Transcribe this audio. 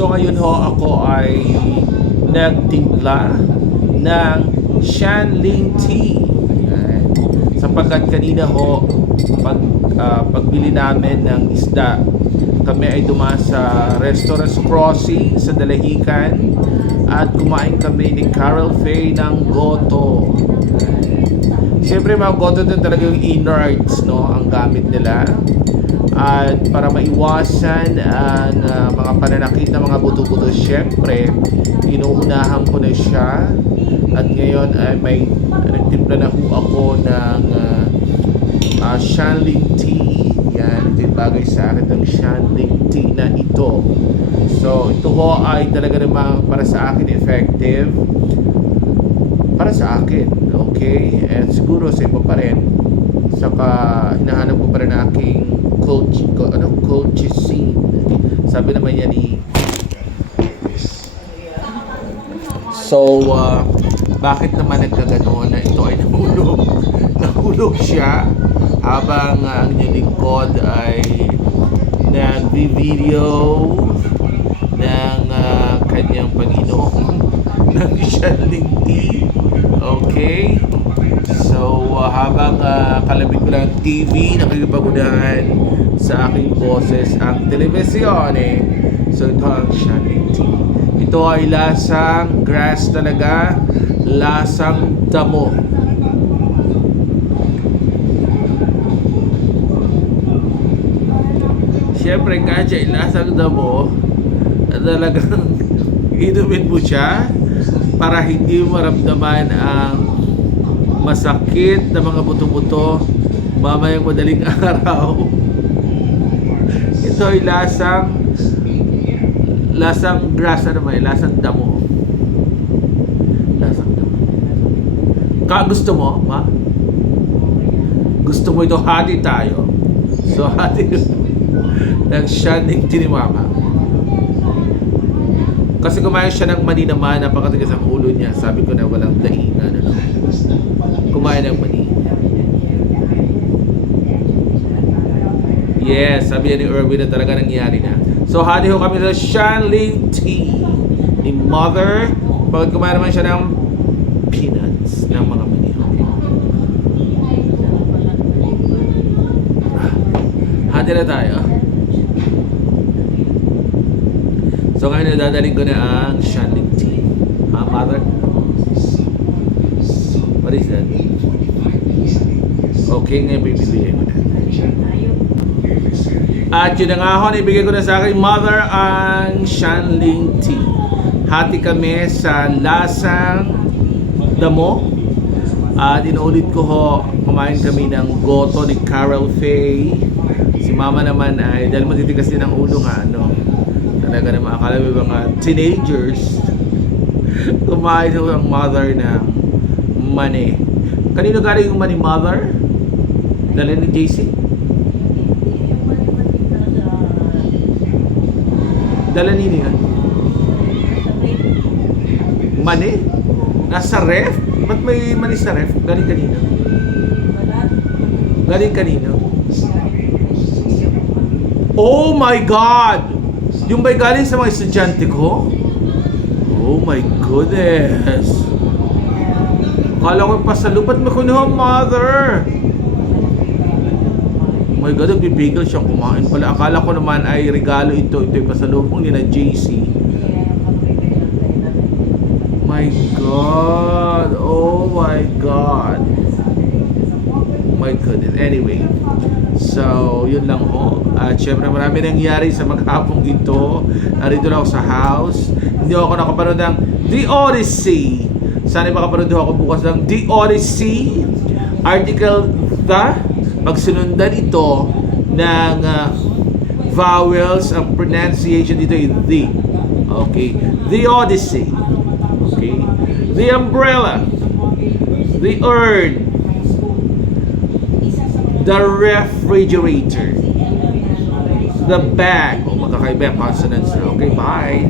So ngayon ho ako ay nagtimpla ng Shanling Tea. Ayan. Sapagkat kanina ho pagbili namin ng isda, kami ay dumaan sa Restaurant Crossing sa Dalahican at kumain kami ni Carol Faye ng goto. Siyempre mga goto din talaga yung innards, no, ang gamit nila. At para maiwasan ang mga pananakit ng mga buto-buto, siyempre inuunahan ko na siya. At ngayon ay may nagtimpla na ho ako ng Shanling Tea. Yan, ito yung bagay sa akin ng Shanling Tea na ito. So ito ho ay talaga namang para sa akin effective. Para sa akin, okay? And siguro sa iba pa rin. Saka hinahanap ko pa rin aking colchicine. Sabi naman niya ni... So, bakit naman nagkaganon na ito ay nahulog? Nahulog siya habang ang inyong lingkod ay nag-video ng kanyang pag-inom ng Shanling Tea. Okay? So, habang kalabit ko lang TV, nakikipagunahan sa aking boses ang telebisyon So, ito ang Shanling Tea. Ito ay lasang grass talaga, lasang damo. Siyempre, kahit siya ay lasang damo, talagang inumin mo siya para hindi maramdaman ang masakit na mga buto-buto mamayang madaling araw. Ito ay lasang grass, ano ba, lasang damo. Lasang damo. Gusto mo, ma? Gusto mo ito, hati tayo. So, hati ng Shanling Tea ni mama. Kasi kumain siya ng mani naman, napakatigas ang ulo niya. Sabi ko na walang daingan, ano. Kumain ng mani. Yes, sabi niya ni Erwin na talaga nangyari na. So, hati ho kami sa Shanling Tea ni Mother. Bakit kumain naman siya ng peanuts, ng mga mani. Okay. Hati na tayo. So ngayon nadadaling ko na ang Shanling Tea. Mother? What is that? Okay, ngayon bibigyan ko na. At yun na nga ho, ibigay ko na sa akin Mother ang Shanling Tea. Hati kami sa lasang damo. At inuulit ko ho, kumain kami ng goto ni Carol Faye. Si mama naman ay, dahil matitigas din ang ulo nga, ano, talaga naman, akala mo mga teenagers, kumain ho ang mother ng mani. Kanino galing yung mani, mother? Dala ni JC? Dala nini yan? Mani? Nasa ref? Ba't may mani sa ref? Galing kanino? Galing kanino? Oh my God! Yung ba'y galing sa mga estudyante ko? Oh my goodness! Akala ko pasalupat mo ko na, mother! Oh my God, nagbibigil siyang kumain pala. Akala ko naman ay regalo ito. Ito yung pasalubong ni na JC. My God! Oh my God! My goodness. Anyway, so yun lang ho. At syempre marami nangyari sa maghapong ito. Narito na ako sa house. Hindi ako nakapanood ng The Odyssey. Sana makapanood ako bukas ng The Odyssey. Article the pagsunundan ito ng vowels. Ang pronunciation dito ay the. Okay. The Odyssey. Okay. The umbrella. The urn. The refrigerator. The bag. O, magkakaiba ang consonants na. Okay, bye.